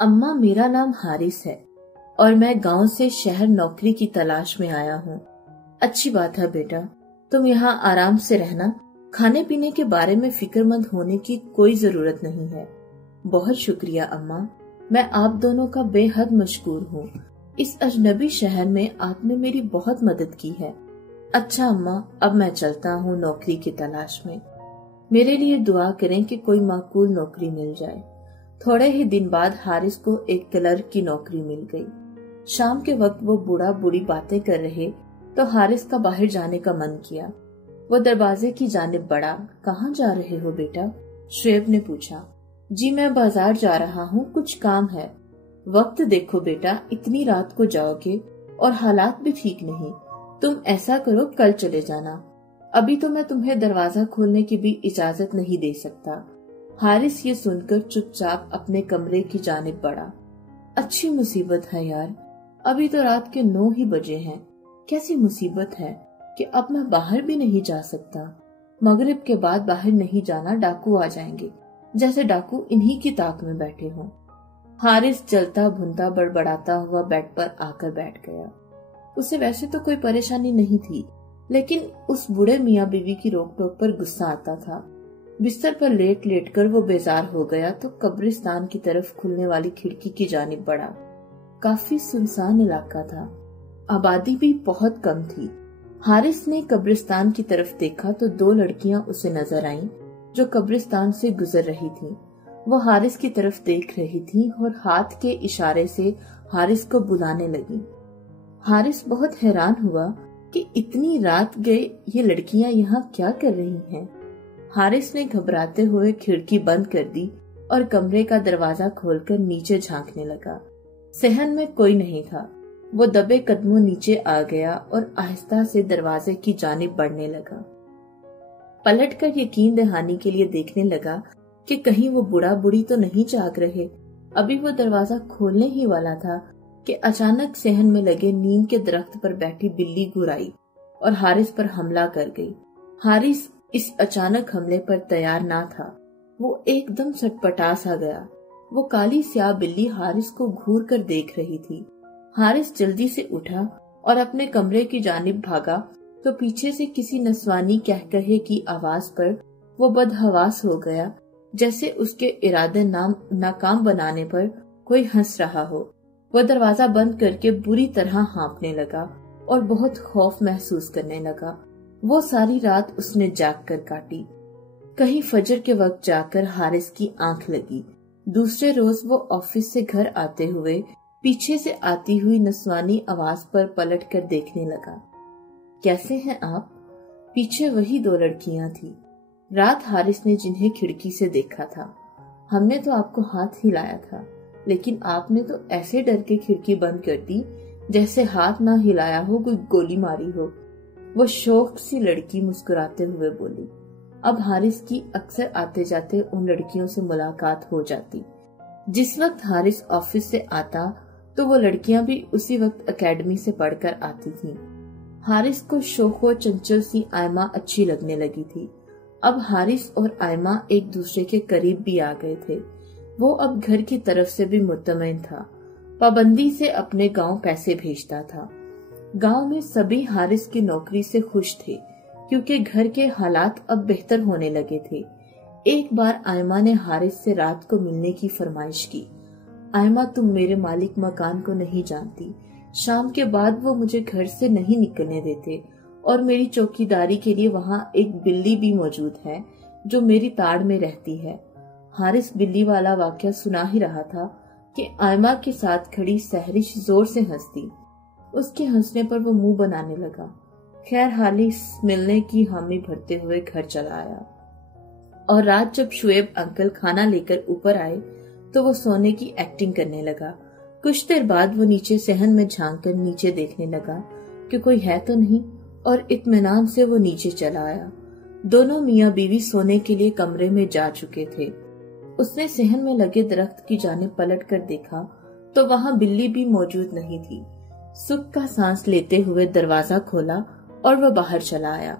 अम्मा, मेरा नाम हारिस है और मैं गांव से शहर नौकरी की तलाश में आया हूँ। अच्छी बात है बेटा, तुम यहाँ आराम से रहना, खाने पीने के बारे में फिक्रमंद होने की कोई जरूरत नहीं है। बहुत शुक्रिया अम्मा, मैं आप दोनों का बेहद मशकूर हूँ। इस अजनबी शहर में आपने मेरी बहुत मदद की है। अच्छा अम्मा, अब मैं चलता हूँ नौकरी की तलाश में। मेरे लिए दुआ करें कि कोई माकूल नौकरी मिल जाए। थोड़े ही दिन बाद हारिस को एक क्लर्क की नौकरी मिल गई। शाम के वक्त वो बूढ़ा बूढ़ी बातें कर रहे तो हारिस का बाहर जाने का मन किया। वो दरवाजे की जानिब बढ़ा। कहाँ जा रहे हो बेटा? शुएब ने पूछा। जी मैं बाजार जा रहा हूँ, कुछ काम है। वक्त देखो बेटा, इतनी रात को जाओगे और हालात भी ठीक नहीं। तुम ऐसा करो, कल चले जाना। अभी तो मैं तुम्हें दरवाजा खोलने की भी इजाजत नहीं दे सकता। हारिस ये सुनकर चुपचाप अपने कमरे की जानिब बढ़ा। अच्छी मुसीबत है यार, अभी तो रात के 9 ही बजे हैं। कैसी मुसीबत है कि अब मैं बाहर भी नहीं जा सकता। मगरिब के बाद बाहर नहीं जाना, डाकू आ जाएंगे, जैसे डाकू इन्हीं की ताक में बैठे हों। हारिस जलता भुनता बड़बड़ाता हुआ बेड पर आकर बैठ गया। उसे वैसे तो कोई परेशानी नहीं थी, लेकिन उस बूढ़े मियाँ बीवी की रोक टोक पर गुस्सा आता था। बिस्तर पर लेट लेट कर वो बेजार हो गया तो कब्रिस्तान की तरफ खुलने वाली खिड़की की जानिब बढ़ा। काफी सुनसान इलाका था, आबादी भी बहुत कम थी। हारिस ने कब्रिस्तान की तरफ देखा तो 2 लड़कियां उसे नजर आईं जो कब्रिस्तान से गुजर रही थीं। वो हारिस की तरफ देख रही थीं और हाथ के इशारे से हारिस को बुलाने लगी। हारिस बहुत हैरान हुआ कि इतनी रात गए ये लड़कियां यहाँ क्या कर रही हैं। हारिस ने घबराते हुए खिड़की बंद कर दी और कमरे का दरवाजा खोलकर नीचे झांकने लगा। सहन में कोई नहीं था। वो दबे कदमों नीचे आ गया और आहिस्ता से दरवाजे की जानिब बढ़ने लगा। पलटकर यकीन दहानी के लिए देखने लगा कि कहीं वो बूढ़ा बूढ़ी तो नहीं जाग रहे। अभी वो दरवाजा खोलने ही वाला था कि अचानक सहन में लगे नीम के दरख्त पर बैठी बिल्ली घुराई और हारिस पर हमला कर गई। हारिस इस अचानक हमले पर तैयार ना था। वो एकदम सटपटा सा गया। वो काली स्याह बिल्ली हारिस को घूर कर देख रही थी। हारिस जल्दी से उठा और अपने कमरे की जानिब भागा तो पीछे से किसी नस्वानी कहकहे की आवाज पर वो बदहवास हो गया, जैसे उसके इरादे नाकाम बनाने पर कोई हंस रहा हो। वो दरवाजा बंद करके बुरी तरह हाँफने लगा और बहुत खौफ महसूस करने लगा। वो सारी रात उसने जाग कर काटी। कहीं फजर के वक्त जाकर हारिस की आंख लगी। दूसरे रोज वो ऑफिस से घर आते हुए पीछे से आती हुई नस्वानी आवाज पर पलट कर देखने लगा। कैसे हैं आप? पीछे वही 2 लड़कियां थी, रात हारिस ने जिन्हें खिड़की से देखा था। हमने तो आपको हाथ हिलाया था, लेकिन आपने तो ऐसे डर के खिड़की बंद कर दी जैसे हाथ ना हिलाया हो कोई गोली मारी हो। वो शौक सी लड़की मुस्कुराते हुए बोली। अब हारिस की अक्सर आते जाते उन लड़कियों से मुलाकात हो जाती। जिस वक्त हारिस ऑफिस से आता तो वो लड़कियां भी उसी वक्त एकेडमी से पढ़कर आती थीं। हारिस को शोखो चंचल सी आयमा अच्छी लगने लगी थी। अब हारिस और आयमा एक दूसरे के करीब भी आ गए थे। वो अब घर की तरफ से भी मुतमईन था। पाबंदी से अपने गांव पैसे भेजता था। गांव में सभी हारिस की नौकरी से खुश थे क्योंकि घर के हालात अब बेहतर होने लगे थे। एक बार आयमा ने हारिस से रात को मिलने की फरमाइश की। आयमा, तुम मेरे मालिक मकान को नहीं जानती। शाम के बाद वो मुझे घर से नहीं निकलने देते और मेरी चौकीदारी के लिए वहाँ एक बिल्ली भी मौजूद है जो मेरी ताड़ में रहती है। हारिस बिल्ली वाला वाकया सुना ही रहा था कि आयमा के साथ खड़ी सहरिश जोर से हंसती। उसके हंसने पर वो मुंह बनाने लगा। खैर, हारिस मिलने की हामी भरते हुए घर चला आया और रात जब शुएब अंकल खाना लेकर ऊपर आए तो वो सोने की एक्टिंग करने लगा। कुछ देर बाद वो नीचे सहन में झांक कर नीचे देखने लगा कि कोई है तो नहीं और इत्मीनान से वो नीचे चला आया। दोनों मियाँ बीवी सोने के लिए कमरे में जा चुके थे। उसने सहन में लगे दरख्त की जानिब पलट कर देखा तो वहाँ बिल्ली भी मौजूद नहीं थी। सुख का सांस लेते हुए दरवाजा खोला और वह बाहर चला आया।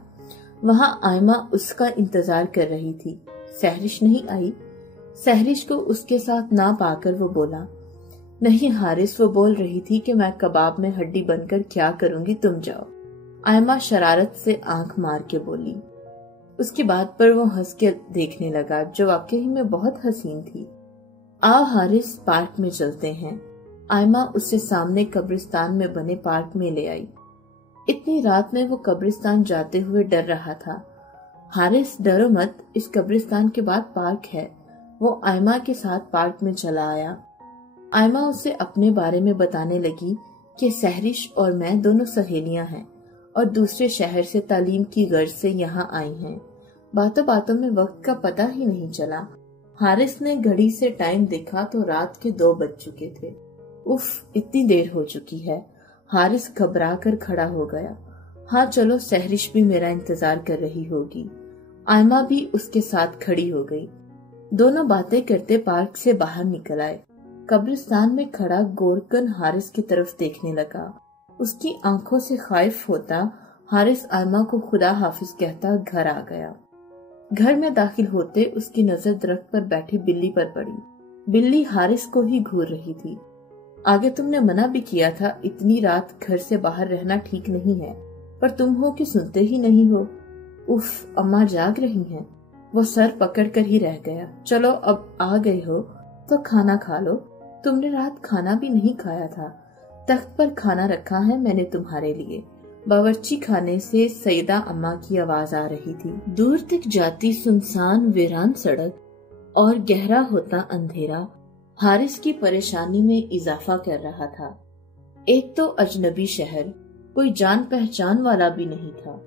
वहाँ आयमा उसका इंतजार कर रही थी। सहरिश नहीं आई। सहरिश को उसके साथ ना पाकर वो बोला, नहीं हारिस, वो बोल रही थी कि मैं कबाब में हड्डी बनकर क्या करूंगी, तुम जाओ। आयमा शरारत से आंख मार के बोली। उसकी बात पर वो हंस के देखने लगा, जो वाकई में बहुत हसीन थी। आओ हारिस, पार्क में चलते हैं। आयमा उससे सामने कब्रिस्तान में बने पार्क में ले आई। इतनी रात में वो कब्रिस्तान जाते हुए डर रहा था। हारिस डरो मत, इस कब्रिस्तान के बाद पार्क है। वो आयमा के साथ पार्क में चला आया। आयमा उसे अपने बारे में बताने लगी कि सहरिश और मैं दोनों सहेलियां हैं और दूसरे शहर से तालीम की गर्ज से यहाँ आई हैं। बातों बातों में वक्त का पता ही नहीं चला। हारिस ने घड़ी से टाइम देखा तो रात के 2 बज चुके थे। उफ, इतनी देर हो चुकी है। हारिस घबरा कर खड़ा हो गया। हाँ चलो, सहरिश भी मेरा इंतजार कर रही होगी। आयमा भी उसके साथ खड़ी हो गई। दोनों बातें करते पार्क से बाहर निकल आए। कब्रिस्तान में खड़ा गोरकन हारिस की तरफ देखने लगा। उसकी आंखों से खौफ होता हारिस आयमा को खुदा हाफिज कहता घर आ गया। घर में दाखिल होते उसकी नजर दरख्त पर बैठी बिल्ली पर पड़ी। बिल्ली हारिस को ही घूर रही थी। आगे तुमने मना भी किया था, इतनी रात घर से बाहर रहना ठीक नहीं है, पर तुम हो कि सुनते ही नहीं हो। उफ, अम्मा जाग रही हैं। वो सर पकड़ कर ही रह गया। चलो अब आ गए हो तो खाना खा लो। तुमने रात खाना भी नहीं खाया था। तख्त पर खाना रखा है मैंने तुम्हारे लिए। बावर्ची खाने से सईदा अम्मा की आवाज आ रही थी। दूर तक जाती सुनसान वीरान सड़क और गहरा होता अंधेरा हारिस की परेशानी में इजाफा कर रहा था। एक तो अजनबी शहर, कोई जान पहचान वाला भी नहीं था।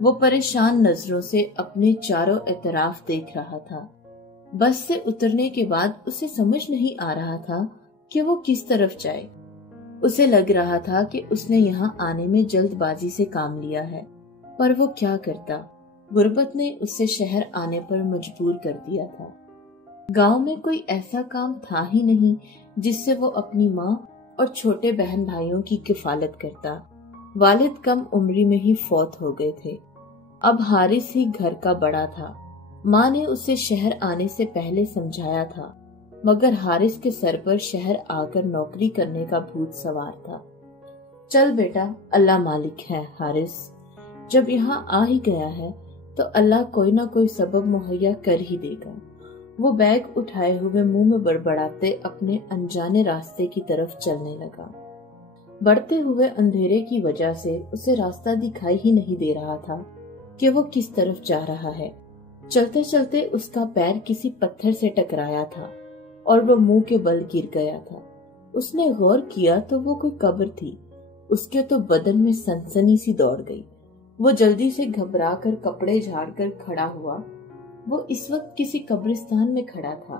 वो परेशान नजरों से अपने चारों एतराफ देख रहा था। बस से उतरने के बाद उसे समझ नहीं आ रहा था कि वो किस तरफ जाए। उसे लग रहा था कि उसने यहाँ आने में जल्दबाजी से काम लिया है, पर वो क्या करता। गुर्बत ने उसे शहर आने पर मजबूर कर दिया था। गांव में कोई ऐसा काम था ही नहीं जिससे वो अपनी माँ और छोटे बहन भाइयों की किफालत करता। वालिद कम उम्री में ही फौत हो गए थे। अब हारिस ही घर का बड़ा था। माँ ने उसे शहर आने से पहले समझाया था, मगर हारिस के सर पर शहर आकर नौकरी करने का भूत सवार था। चल बेटा, अल्लाह मालिक है हारिस। जब यहाँ आ ही गया है तो अल्लाह कोई ना कोई सबब मुहैया कर ही देगा। वो बैग उठाए हुए मुंह में बड़बड़ाते अपने अनजाने रास्ते की तरफ चलने लगा। बढ़ते हुए अंधेरे की वजह से उसे रास्ता दिखाई ही नहीं दे रहा था कि वो किस तरफ जा रहा है। चलते चलते उसका पैर किसी पत्थर से टकराया था और वो मुंह के बल गिर गया था। उसने गौर किया तो वो कोई कब्र थी। उसके तो बदन में सनसनी सी दौड़ गई। वो जल्दी से घबरा कर कपड़े झाड़ कर खड़ा हुआ। वो इस वक्त किसी कब्रिस्तान में खड़ा था।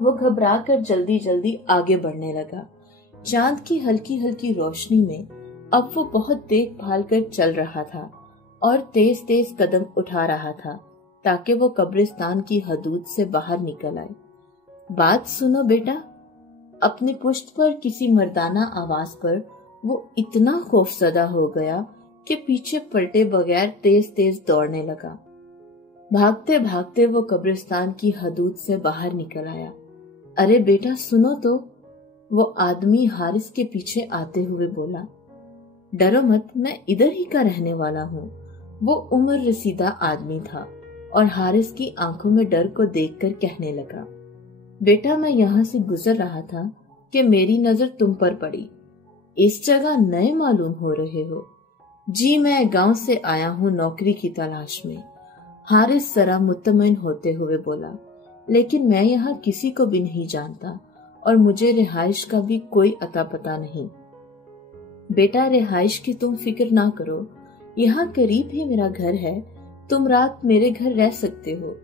वो घबरा कर जल्दी जल्दी आगे बढ़ने लगा। चांद की हल्की हल्की रोशनी में अब वो बहुत देखभाल कर चल रहा था और तेज तेज कदम उठा रहा था ताकि वो कब्रिस्तान की हदूद से बाहर निकल आए। बात सुनो बेटा। अपनी पुश्त पर किसी मर्दाना आवाज पर वो इतना खौफजदा हो गया कि पीछे पलटे बगैर तेज तेज दौड़ने लगा। भागते भागते वो कब्रिस्तान की हदूद से बाहर निकल आया। अरे बेटा सुनो तो, वो आदमी हारिस के पीछे आते हुए बोला। डरो मत, मैं इधर ही का रहने वाला हूँ। वो उम्र रसीदा आदमी था और हारिस की आंखों में डर को देखकर कहने लगा, बेटा मैं यहाँ से गुजर रहा था कि मेरी नजर तुम पर पड़ी। इस जगह नए मालूम हो रहे हो। जी मैं गांव से आया हूँ नौकरी की तलाश में। हारिस जरा मुतमईन होते हुए बोला, लेकिन मैं यहाँ किसी को भी नहीं जानता और मुझे रिहाइश का भी कोई अता पता नहीं। बेटा रिहाइश की तुम फिक्र ना करो, यहाँ करीब ही मेरा घर है। तुम रात मेरे घर रह सकते हो।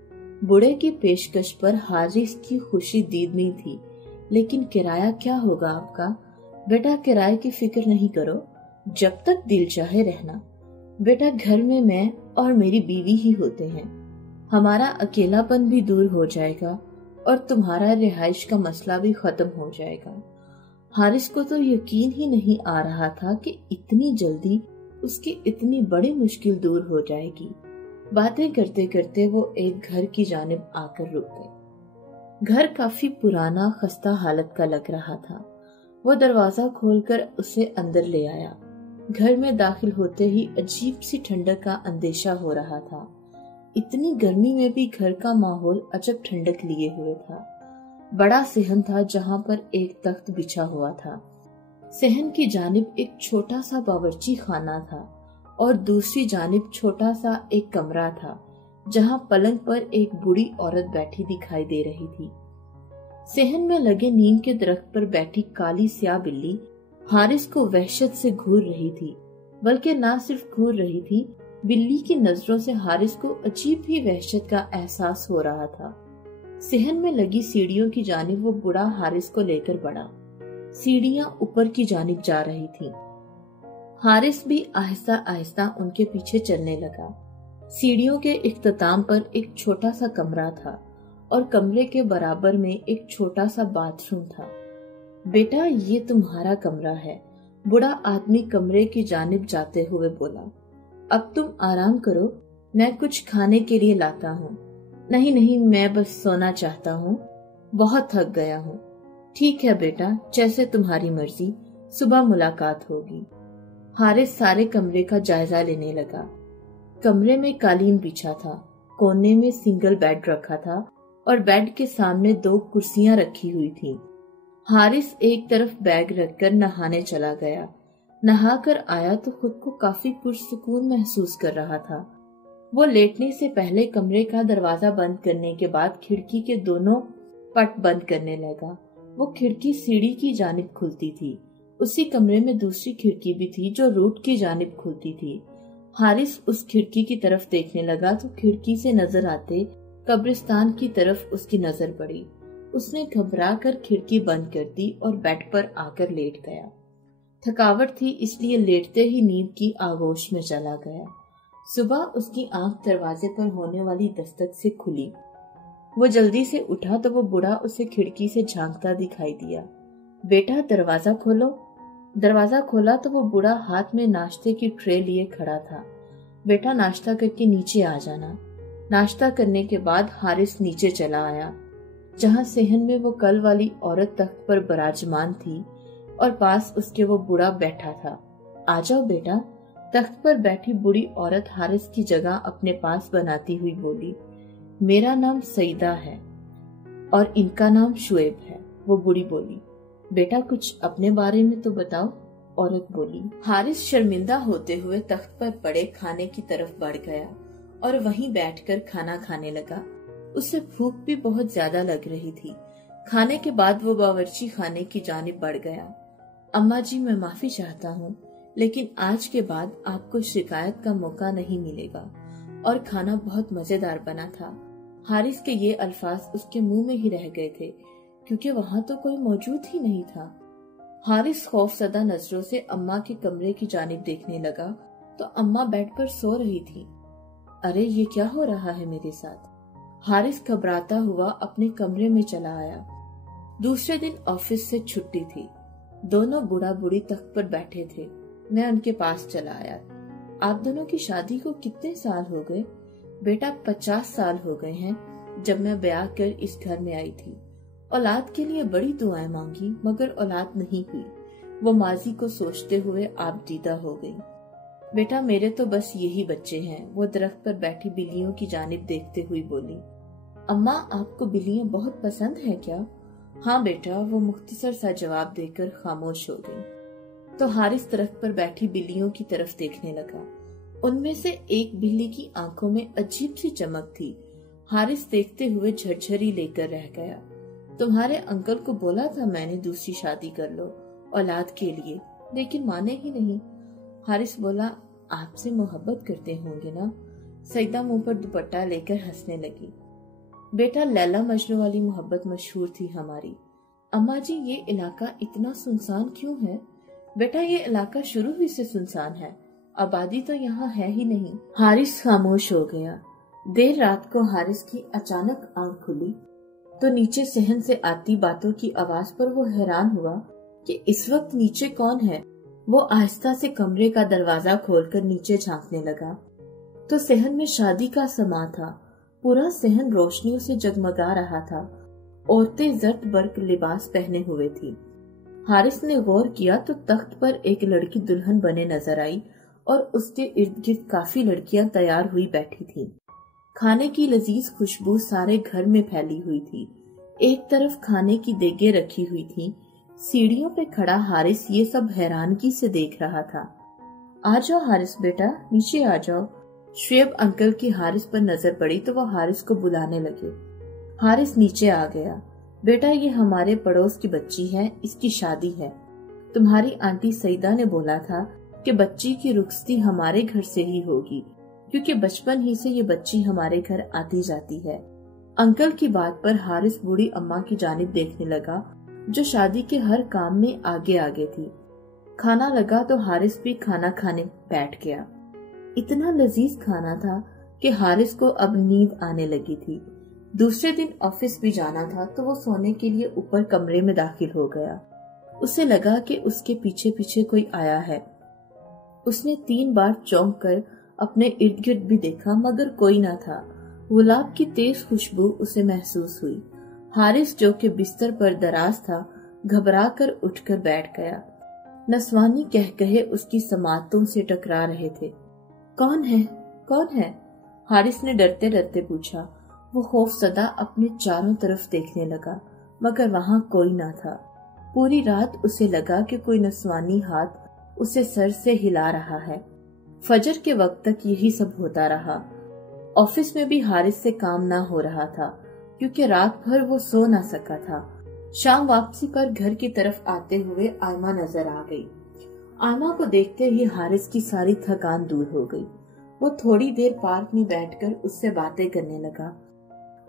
बूढ़े की पेशकश पर हारिस की खुशी दीदनी थी। लेकिन किराया क्या होगा आपका? बेटा किराए की फिक्र नहीं करो, जब तक दिल चाहे रहना। बेटा घर में मैं और मेरी बीवी ही होते हैं। हमारा अकेलापन भी दूर हो जाएगा और तुम्हारा रिहाइश का मसला भी खत्म हो जाएगा। हारिस को तो यकीन ही नहीं आ रहा था कि इतनी जल्दी उसकी इतनी बड़ी मुश्किल दूर हो जाएगी। बातें करते करते वो एक घर की जानिब आकर रुक गए। घर काफी पुराना खस्ता हालत का लग रहा था। वो दरवाजा खोलकर उसे अंदर ले आया। घर में दाखिल होते ही अजीब सी ठंडक का अंदेशा हो रहा था। इतनी गर्मी में भी घर का माहौल अजब ठंडक लिए हुए था। बड़ा सहन था जहाँ पर एक तख्त बिछा हुआ था। सहन की जानिब एक छोटा सा बावर्ची खाना था और दूसरी जानिब छोटा सा एक कमरा था जहाँ पलंग पर एक बूढ़ी औरत बैठी दिखाई दे रही थी। सहन में लगे नीम के दरख्त पर बैठी काली स्याह बिल्ली हारिस को वहशत से घूर रही थी। बल्कि ना सिर्फ घूर रही थी, बिल्ली की नजरों से हारिस को अजीब ही वहशत का एहसास हो रहा था। सहन में लगी सीढ़ियों की जानिब वो बूढ़ा हारिस को लेकर बढ़ा। सीढ़ियां ऊपर की जानिब जा रही थी। हारिस भी आहिस्ता आहिस्ता उनके पीछे चलने लगा। सीढ़ियों के इख्तिताम पर एक छोटा सा कमरा था और कमरे के बराबर में एक छोटा सा बाथरूम था। बेटा, ये तुम्हारा कमरा है, बूढ़ा आदमी कमरे की जानिब जाते हुए बोला। अब तुम आराम करो, मैं कुछ खाने के लिए लाता हूँ। नहीं नहीं, मैं बस सोना चाहता हूँ, बहुत थक गया हूँ। ठीक है बेटा, जैसे तुम्हारी मर्जी, सुबह मुलाकात होगी। हारिस सारे कमरे का जायजा लेने लगा। कमरे में कालीन बिछा था, कोने में सिंगल बेड रखा था और बेड के सामने 2 कुर्सियां रखी हुई थी। हारिस एक तरफ बैग रखकर नहाने चला गया। नहाकर आया तो खुद को काफी पुरसुकून महसूस कर रहा था। वो लेटने से पहले कमरे का दरवाजा बंद करने के बाद खिड़की के दोनों पट बंद करने लगा। वो खिड़की सीढ़ी की जानिब खुलती थी। उसी कमरे में दूसरी खिड़की भी थी जो रूट की जानिब खुलती थी। हारिस उस खिड़की की तरफ देखने लगा तो खिड़की से नजर आते कब्रिस्तान की तरफ उसकी नजर पड़ी। उसने घबरा कर खिड़की बंद कर दी और बेड पर आकर लेट गया। थकावट थी इसलिए लेटते ही नींद की आगोश में चला गया। सुबह उसकी आंख दरवाजे पर होने वाली दस्तक से खुली। वो जल्दी से उठा तो वो बूढ़ा उसे खिड़की से झांकता दिखाई दिया। बेटा, दरवाजा खोलो। दरवाजा खोला तो वो बूढ़ा हाथ में नाश्ते की ट्रे लिए खड़ा था। बेटा, नाश्ता करके नीचे आ जाना। नाश्ता करने के बाद हारिस नीचे चला आया, जहाँ सहन में वो कल वाली औरत तख्त पर विराजमान थी और पास उसके वो बूढ़ा बैठा था। आ जाओ बेटा। तख्त पर बैठी बूढ़ी औरत हारिस की जगह अपने पास बनाती हुई बोली। मेरा नाम सईदा है और इनका नाम शुएब है। वो बूढ़ी बोली। बेटा, कुछ अपने बारे में तो बताओ, औरत बोली। हारिस शर्मिंदा होते हुए तख्त पर पड़े खाने की तरफ बढ़ गया और वहीं बैठकर खाना खाने लगा। उसे भूख भी बहुत ज्यादा लग रही थी। खाने के बाद वो बावर्ची खाने की जानिब बढ़ गया। अम्मा जी, मैं माफी चाहता हूँ, लेकिन आज के बाद आपको शिकायत का मौका नहीं मिलेगा और खाना बहुत मजेदार बना था। हारिस के ये अल्फाज उसके मुंह में ही रह गए थे क्योंकि वहाँ तो कोई मौजूद ही नहीं था। हारिस खौफजदा नजरों से अम्मा के कमरे की जानिब देखने लगा तो अम्मा बेड पर सो रही थी। अरे, ये क्या हो रहा है मेरे साथ? हारिस घबराता हुआ अपने कमरे में चला आया। दूसरे दिन ऑफिस से छुट्टी थी। दोनों बूढ़ा बूढ़ी तख्त पर बैठे थे। मैं उनके पास चला आया। आप दोनों की शादी को कितने साल हो गए? बेटा, 50 साल हो गए हैं जब मैं ब्याह कर इस घर में आई थी। औलाद के लिए बड़ी दुआएं मांगी मगर औलाद नहीं हुई। वो माजी को सोचते हुए आप दीदा हो गई। बेटा, मेरे तो बस यही बच्चे हैं। वो दरख्त पर बैठी बिल्लियों की जानिब देखते हुए बोली। अम्मा, आपको बिल्लियां बहुत पसंद है क्या? हाँ बेटा, वो मुख्तसर सा जवाब देकर खामोश हो गई। तो हारिस दरख्त पर बैठी बिल्लियों की तरफ देखने लगा। उनमें से एक बिल्ली की आंखों में अजीब सी चमक थी। हारिस देखते हुए झरझरी लेकर रह गया। तुम्हारे अंकल को बोला था मैंने दूसरी शादी कर लो औलाद के लिए, लेकिन माने ही नहीं। हारिस बोला, आपसे मोहब्बत करते होंगे ना? सईदा मुंह पर दुपट्टा लेकर हंसने लगी। बेटा, लैला मजनू वाली मोहब्बत मशहूर थी हमारी। अम्मा जी, ये इलाका इतना सुनसान क्यों है? बेटा, ये इलाका शुरू ही से सुनसान है, आबादी तो यहाँ है ही नहीं। हारिस खामोश हो गया। देर रात को हारिस की अचानक आंख खुली तो नीचे सहन से आती बातों की आवाज पर वो हैरान हुआ कि इस वक्त नीचे कौन है। वो आहिस्ता से कमरे का दरवाजा खोलकर नीचे झांकने लगा तो सहन में शादी का समा था। पूरा सहन रोशनियों से जगमगा रहा था औरतें जर्द बर्क लिबास पहने हुए थी। हारिस ने गौर किया तो तख्त पर एक लड़की दुल्हन बने नजर आई और उसके इर्द गिर्द काफी लड़कियां तैयार हुई बैठी थीं। खाने की लजीज खुशबू सारे घर में फैली हुई थी। एक तरफ खाने की देगे रखी हुई थी। सीढ़ियों पे खड़ा हारिस ये सब हैरानगी से देख रहा था। आ जाओ हारिस बेटा, नीचे आ जाओ। शुएब अंकल की हारिस पर नजर पड़ी तो वो हारिस को बुलाने लगे। हारिस नीचे आ गया। बेटा, ये हमारे पड़ोस की बच्ची है, इसकी शादी है। तुम्हारी आंटी सईदा ने बोला था कि बच्ची की रुखसती हमारे घर से ही होगी, क्योंकि बचपन ही से ये बच्ची हमारे घर आती जाती है। अंकल की बात पर हारिस बूढ़ी अम्मा की जानिब देखने लगा, जो शादी के हर काम में आगे आगे थी। खाना लगा तो हारिस भी खाना खाने बैठ गया। इतना लजीज खाना था कि हारिस को अब नींद आने लगी थी। दूसरे दिन ऑफिस भी जाना था तो वो सोने के लिए ऊपर कमरे में दाखिल हो गया। उसे लगा कि उसके पीछे पीछे कोई आया है। उसने 3 बार चौंक कर अपने इर्द गिर्द भी देखा, मगर कोई ना था। गुलाब की तेज खुशबू उसे महसूस हुई। हारिस, जो कि बिस्तर पर दराज था, घबरा कर उठकर बैठ गया। नस्वानी कहकहे उसकी समातों से टकरा रहे थे। कौन है, कौन है? हारिस ने डरते डरते पूछा। वो खौफजदा अपने चारों तरफ देखने लगा, मगर वहां कोई ना था। पूरी रात उसे लगा कि कोई नस्वानी हाथ उसे सर से हिला रहा है। फजर के वक्त तक यही सब होता रहा। ऑफिस में भी हारिस से काम ना हो रहा था, क्योंकि रात भर वो सो ना सका था। शाम वापसी पर घर की तरफ आते हुए आयमा नजर आ गई। आयमा को देखते ही हारिस की सारी थकान दूर हो गई। वो थोड़ी देर पार्क में बैठकर उससे बातें करने लगा।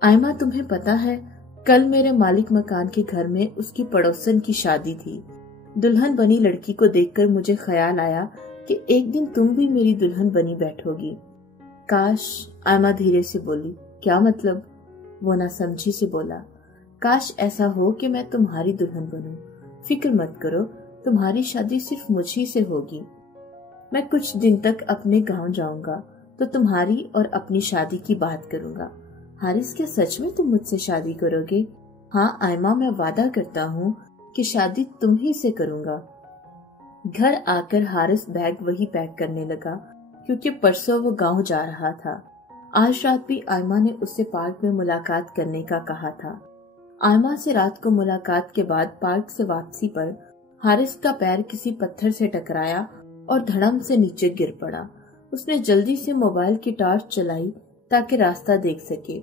आयमा, तुम्हें पता है, कल मेरे मालिक मकान के घर में उसकी पड़ोसन की शादी थी। दुल्हन बनी लड़की को देखकर मुझे ख्याल आया कि एक दिन तुम भी मेरी दुल्हन बनी बैठोगी। काश, आयमा धीरे से बोली। क्या मतलब? वो ना समझी से बोला। काश ऐसा हो कि मैं तुम्हारी दुल्हन बनूं। फिक्र मत करो, तुम्हारी शादी सिर्फ मुझी से होगी। मैं कुछ दिन तक अपने गांव जाऊंगा तो तुम्हारी और अपनी शादी की बात करूंगा। हारिस, क्या सच में तुम मुझसे शादी करोगे? हाँ आयमा, मैं वादा करता हूँ कि शादी तुम ही से करूंगा। घर आकर हारिस बैग वही पैक करने लगा, क्योंकि परसों वो गांव जा रहा था। आज रात भी आयमा ने उससे पार्क में मुलाकात करने का कहा था। आयमा से रात को मुलाकात के बाद पार्क से वापसी पर हारिस का पैर किसी पत्थर से टकराया और धड़म से नीचे गिर पड़ा। उसने जल्दी से मोबाइल की टॉर्च चलाई ताकि रास्ता देख सके।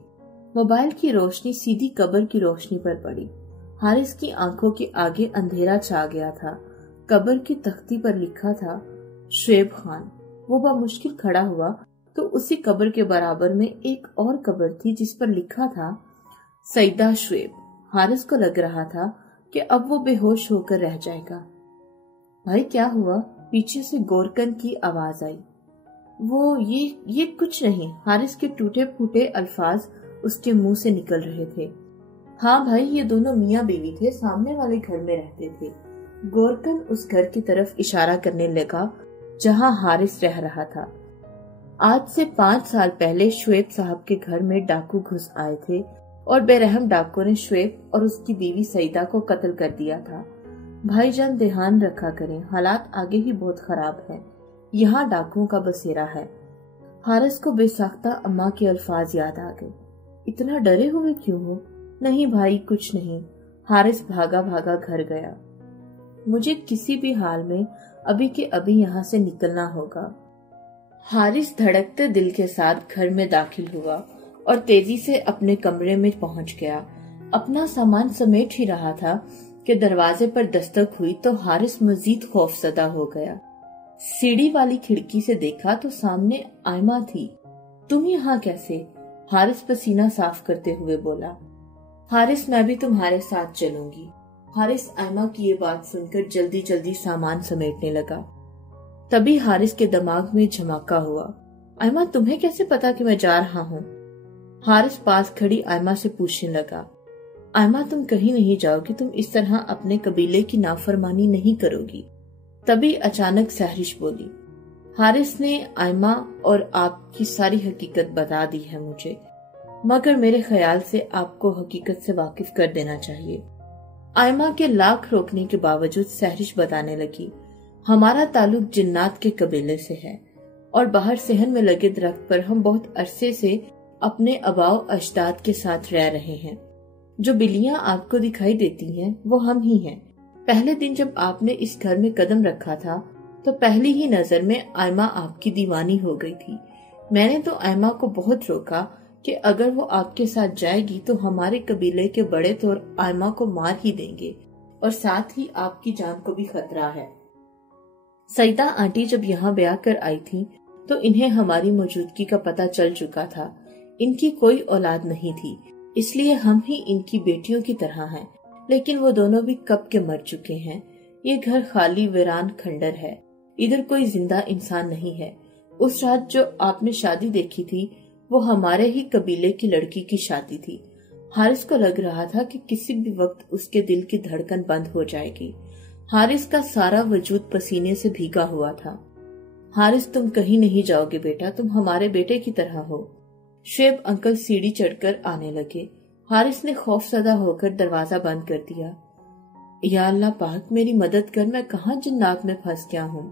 मोबाइल की रोशनी सीधी कब्र की रोशनी पर पड़ी। हारिस की आंखों के आगे अंधेरा छा गया था। कब्र की तख्ती पर लिखा था शुएब खान। वो बामुश्किल खड़ा हुआ तो उसी कब्र के बराबर में एक और कब्र थी जिस पर लिखा था सईदा शुएब। हारिस को लग रहा था कि अब वो बेहोश होकर रह जाएगा। भाई क्या हुआ? पीछे से गोरकन की आवाज आई। वो ये कुछ नहीं। हारिस के टूटे फूटे अल्फाज उसके मुंह से निकल रहे थे। हाँ भाई, ये दोनों मियाँ बीवी थे, सामने वाले घर में रहते थे। गोरकन उस घर की तरफ इशारा करने लगा जहाँ हारिस रह रहा था। आज से 5 साल पहले शुएब साहब के घर में डाकू घुस आए थे और बेरहम डाकुओं ने शुएब और उसकी बीवी सईदा को कत्ल कर दिया था। भाईजान ध्यान रखा करें, हालात आगे ही बहुत खराब है। यहाँ डाकुओं का बसेरा है। हारिस को बेसाख्ता अम्मा के अल्फाज याद आ गए। इतना डरे हुए क्यों हो? नहीं भाई, कुछ नहीं। हारिस भागा भागा घर गया। मुझे किसी भी हाल में अभी के अभी यहाँ से निकलना होगा। हारिस धड़कते दिल के साथ घर में दाखिल हुआ और तेजी से अपने कमरे में पहुंच गया। अपना सामान समेट ही रहा था कि दरवाजे पर दस्तक हुई तो हारिस मजीद खौफजदा हो गया। सीढ़ी वाली खिड़की से देखा तो सामने आयमा थी। तुम यहाँ कैसे? हारिस पसीना साफ करते हुए बोला। हारिस, मैं भी तुम्हारे साथ चलूंगी। हारिस आयमा की ये बात सुनकर जल्दी जल्दी सामान समेटने लगा। तभी हारिस के दिमाग में झमाका हुआ। आयमा, तुम्हें कैसे पता कि मैं जा रहा हूँ? हारिस पास खड़ी आयमा से पूछने लगा। आयमा, तुम कहीं नहीं जाओगी, तुम इस तरह अपने कबीले की नाफरमानी नहीं करोगी। तभी अचानक सहरिश बोली। हारिस ने आयमा और आपकी सारी हकीकत बता दी है मुझे। मगर मेरे ख्याल से आपको हकीकत से वाकिफ कर देना चाहिए। आयमा के लाख रोकने के बावजूद सहरिश बताने लगी, हमारा ताल्लुक जिन्नात के कबीले से है और बाहर सहन में लगे दरख्त पर हम बहुत अरसे से अपने अबाओ अजदाद के साथ रह रहे हैं। जो बिल्लियां आपको दिखाई देती हैं वो हम ही हैं। पहले दिन जब आपने इस घर में कदम रखा था तो पहली ही नजर में आयमा आपकी दीवानी हो गई थी। मैंने तो आयमा को बहुत रोका कि अगर वो आपके साथ जाएगी तो हमारे कबीले के बड़े तो आयमा को मार ही देंगे और साथ ही आपकी जान को भी खतरा है। सईदा आंटी जब यहाँ ब्याह कर आई थी तो इन्हें हमारी मौजूदगी का पता चल चुका था। इनकी कोई औलाद नहीं थी, इसलिए हम ही इनकी बेटियों की तरह हैं, लेकिन वो दोनों भी कब के मर चुके हैं। ये घर खाली वीरान खंडर है, इधर कोई जिंदा इंसान नहीं है। उस रात जो आपने शादी देखी थी वो हमारे ही कबीले की लड़की की शादी थी। हारिस को लग रहा था कि किसी भी वक्त उसके दिल की धड़कन बंद हो जाएगी। हारिस का सारा वजूद पसीने से भीगा हुआ था। हारिस, तुम कहीं नहीं जाओगे बेटा, तुम हमारे बेटे की तरह हो। शुएब अंकल सीढ़ी चढ़कर आने लगे। हारिस ने खौफजदा होकर दरवाजा बंद कर दिया। या अल्लाह पाक, मेरी मदद कर, मैं कहाँ जिन्नात में फंस गया हूँ।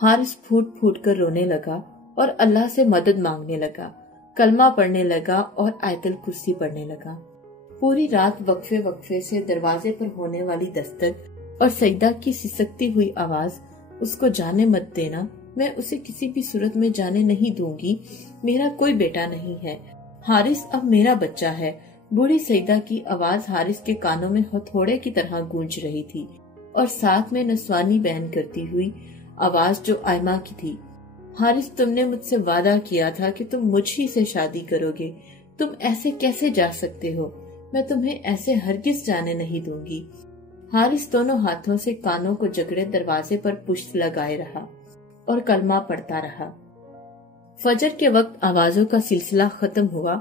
हारिस फूट फूट कर रोने लगा और अल्लाह से मदद मांगने लगा, कलमा पढ़ने लगा और आयतुल कुर्सी पढ़ने लगा। पूरी रात वक्फे वक्फे से दरवाजे पर होने वाली दस्तक और सईदा की सिसकती हुई आवाज, उसको जाने मत देना, मैं उसे किसी भी सूरत में जाने नहीं दूंगी, मेरा कोई बेटा नहीं है, हारिस अब मेरा बच्चा है। बूढ़ी सईदा की आवाज हारिस के कानों में हथौड़े की तरह गूंज रही थी और साथ में नस्वानी बयान करती हुई आवाज जो आयमा की थी। हारिस, तुमने मुझसे वादा किया था कि तुम मुझ ही से शादी करोगे, तुम ऐसे कैसे जा सकते हो? मैं तुम्हें ऐसे हरगिज जाने नहीं दूंगी। हारिस दोनों हाथों से कानों को जकड़े दरवाजे पर पुष्ट लगाए रहा और कलमा पढ़ता रहा। फजर के वक्त आवाजों का सिलसिला खत्म हुआ।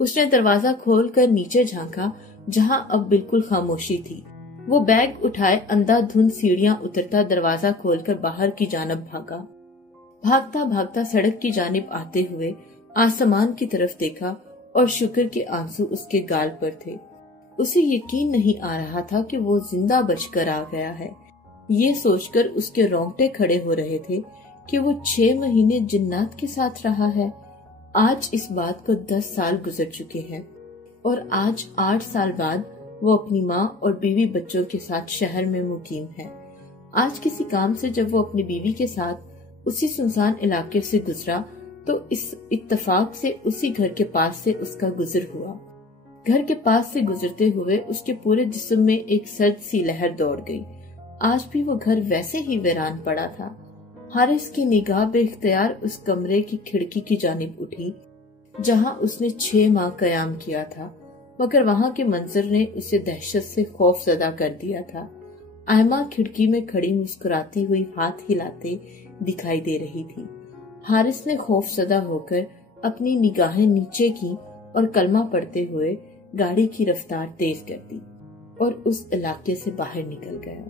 उसने दरवाजा खोलकर नीचे झांका, जहां अब बिल्कुल खामोशी थी। वो बैग उठाए अंधाधुंध सीढ़ियां उतरता दरवाजा खोलकर बाहर की जानब भागा। भागता भागता सड़क की जानिब आते हुए आसमान की तरफ देखा और शुक्र के आंसू उसके गाल पर थे। उसे यकीन नहीं आ रहा था कि वो जिंदा बचकर आ गया है। ये सोचकर उसके रोंगटे खड़े हो रहे थे कि वो 6 महीने जिन्नात के साथ रहा है। आज इस बात को 10 साल गुजर चुके हैं और आज 8 साल बाद वो अपनी माँ और बीवी बच्चों के साथ शहर में मुकीम है। आज किसी काम से जब वो अपनी बीवी के साथ उसी सुनसान इलाके से गुजरा तो इस इत्तेफाक से उसी घर के पास से उसका गुजर हुआ। घर के पास से गुजरते हुए उसके पूरे जिस्म में एक सर्द सी लहर दौड़ गई। आज भी वो घर वैसे ही वीरान पड़ा था। हारिस की निगाह बेख्तियार उस कमरे की खिड़की की जानिब उठी जहां उसने 6 माह कयाम किया था, मगर वहां के मंजर ने उसे दहशत से खौफजदा कर दिया था। आयमा खिड़की में खड़ी मुस्कुराती हुई हाथ हिलाते दिखाई दे रही थी। हारिस ने खौफजदा होकर अपनी निगाहें नीचे की और कलमा पढ़ते हुए गाड़ी की रफ्तार तेज कर दी और उस इलाके से बाहर निकल गया।